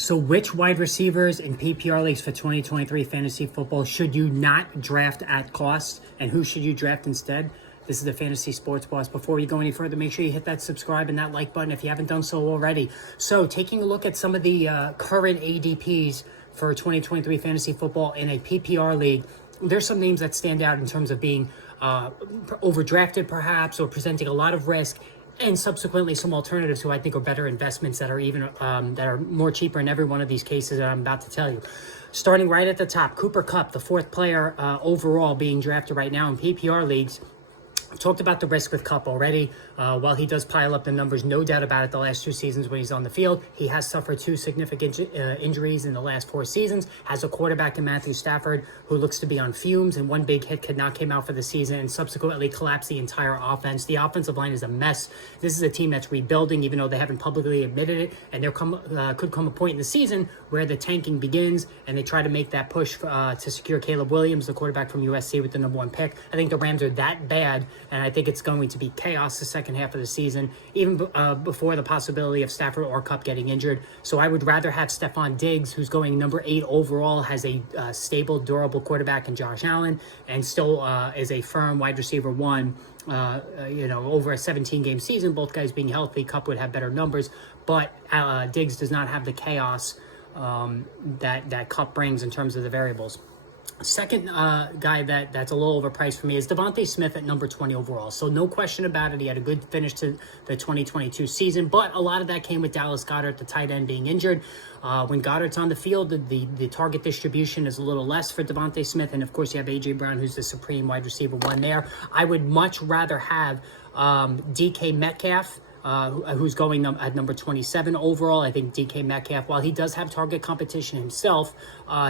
So which wide receivers in PPR leagues for 2023 fantasy football should you not draft at cost, and who should you draft instead? This is the Fantasy Sports Boss. Before we go any further, make sure you hit that subscribe and that like button if you haven't done so already. So taking a look at some of the current ADPs for 2023 fantasy football in a PPR league, there's some names that stand out in terms of being overdrafted perhaps, or presenting a lot of risk, and subsequently some alternatives who I think are better investments that are even that are more cheaper in every one of these cases that I'm about to tell you. Starting right at the top, Kupp, the fourth player overall being drafted right now in PPR leagues. I've talked about the risk with Kupp already. While he does pile up the numbers, no doubt about it, the last two seasons when he's on the field, he has suffered two significant injuries in the last 4 seasons, has a quarterback in Matthew Stafford who looks to be on fumes, and one big hit could knock him out for the season and subsequently collapse the entire offense. The offensive line is a mess. This is a team that's rebuilding, even though they haven't publicly admitted it, and there could come a point in the season where the tanking begins and they try to make that push to secure Caleb Williams, the quarterback from USC, with the #1 pick. I think the Rams are that bad, and I think it's going to be chaos the second half of the season, even before the possibility of Stafford or Kupp getting injured. So I would rather have Stefon Diggs, who's going number 8 overall, has a stable, durable quarterback in Josh Allen, and still is a firm wide receiver 1. Over a 17-game season, both guys being healthy, Kupp would have better numbers, but Diggs does not have the chaos that Kupp brings in terms of the variables. Second guy that's a little overpriced for me is Devontae Smith at number 20 overall. So no question about it, he had a good finish to the 2022 season, but a lot of that came with Dallas Goedert, the tight end, being injured. When Goddard's on the field, the target distribution is a little less for Devontae Smith, and of course you have A.J. Brown, who's the supreme wide receiver 1 there. I would much rather have DK Metcalf, who's going at number 27 overall. I think DK Metcalf, while he does have target competition himself,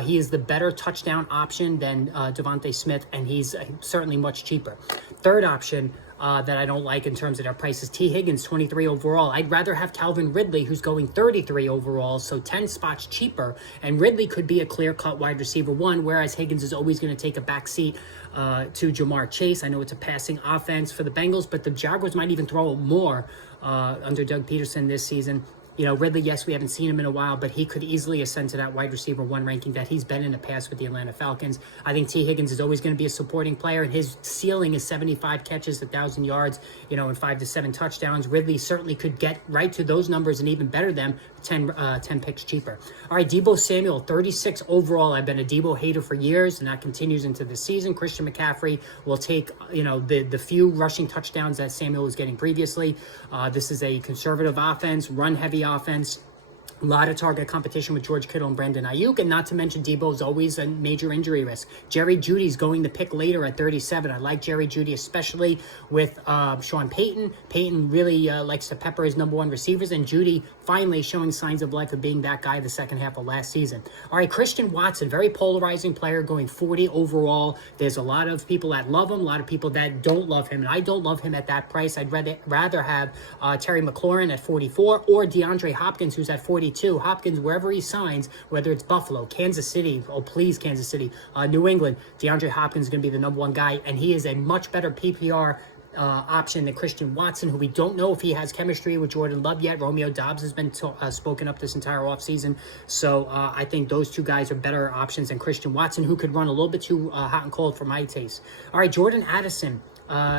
he is the better touchdown option than Devontae Smith, and he's certainly much cheaper. Third option that I don't like in terms of their prices, T. Higgins, 23 overall. I'd rather have Calvin Ridley, who's going 33 overall, so 10 spots cheaper, and Ridley could be a clear-cut wide receiver 1, whereas Higgins is always going to take a backseat to Jamar Chase. I know it's a passing offense for the Bengals, but the Jaguars might even throw more under Doug Peterson this season. Ridley, yes, we haven't seen him in a while, but he could easily ascend to that wide receiver 1 ranking that he's been in the past with the Atlanta Falcons. I think T. Higgins is always going to be a supporting player, and his ceiling is 75 catches, 1,000 yards, and 5 to 7 touchdowns. Ridley certainly could get right to those numbers and even better them, 10 picks cheaper. All right, Deebo Samuel, 36 overall. I've been a Deebo hater for years, and that continues into the season. Christian McCaffrey will take, the few rushing touchdowns that Samuel was getting previously. This is a conservative offense, run-heavy offense. A lot of target competition with George Kittle and Brandon Ayuk, and not to mention Deebo is always a major injury risk. Jerry Judy's going to pick later at 37. I like Jerry Judy, especially with Sean Payton. Payton really likes to pepper his #1 receivers, and Judy finally showing signs of life of being that guy the second half of last season. All right, Christian Watson, very polarizing player, going 40 overall. There's a lot of people that love him, a lot of people that don't love him, and I don't love him at that price. I'd rather have Terry McLaurin at 44 or DeAndre Hopkins, who's at 42. Hopkins, wherever he signs, whether it's Buffalo, Kansas City, Kansas City, New England, DeAndre Hopkins is going to be the #1 guy, and he is a much better PPR option than Christian Watson, who we don't know if he has chemistry with Jordan Love yet. Romeo Doubs has been spoken up this entire offseason, so I think those two guys are better options than Christian Watson, who could run a little bit too hot and cold for my taste. All right, Jordan Addison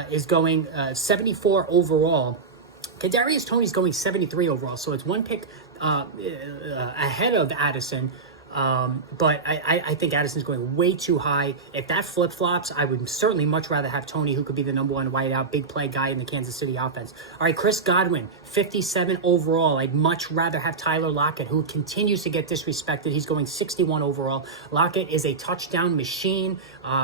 is going 74 overall. Kadarius Toney's going 73 overall, so it's 1 pick ahead of Addison. But I think Addison's going way too high. If that flip-flops, I would certainly much rather have Toney, who could be the #1 wideout, big play guy in the Kansas City offense. All right, Chris Godwin, 57 overall. I'd much rather have Tyler Lockett, who continues to get disrespected. He's going 61 overall. Lockett is a touchdown machine.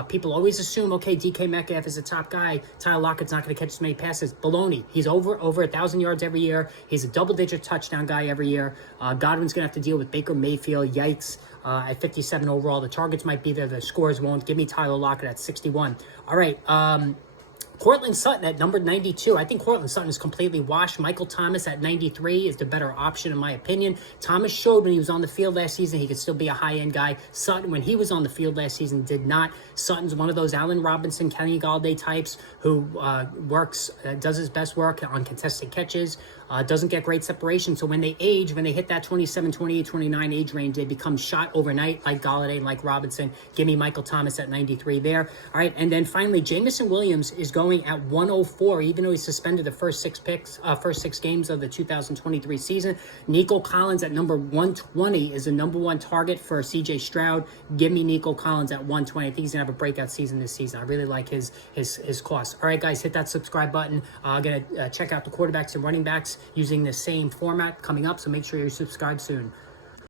People always assume, okay, DK Metcalf is the top guy. Tyler Lockett's not going to catch as many passes. Baloney. He's over 1,000 yards every year. He's a double-digit touchdown guy every year. Godwin's going to have to deal with Baker Mayfield. Yikes. At 57 overall. The targets might be there. The scores won't. Give me Tyler Lockett at 61. All right. Courtland Sutton at number 92. I think Courtland Sutton is completely washed. Michael Thomas at 93 is the better option in my opinion. Thomas showed when he was on the field last season he could still be a high-end guy. Sutton, when he was on the field last season, did not. Sutton's one of those Allen Robinson, Kenny Galladay types who does his best work on contested catches. Doesn't get great separation. So when they age, when they hit that 27, 28, 29 age range, they become shot overnight like Golladay, like Robinson. Give me Michael Thomas at 93 there. All right, and then finally, Jamison Williams is going at 104, even though he's suspended the first six games of the 2023 season. Nico Collins at number 120 is the number one target for CJ Stroud. Give me Nico Collins at 120. I think he's gonna have a breakout season this season. I really like his cost. All right, guys, hit that subscribe button. I'm gonna check out the quarterbacks and running backs using the same format coming up, so make sure you're subscribed soon.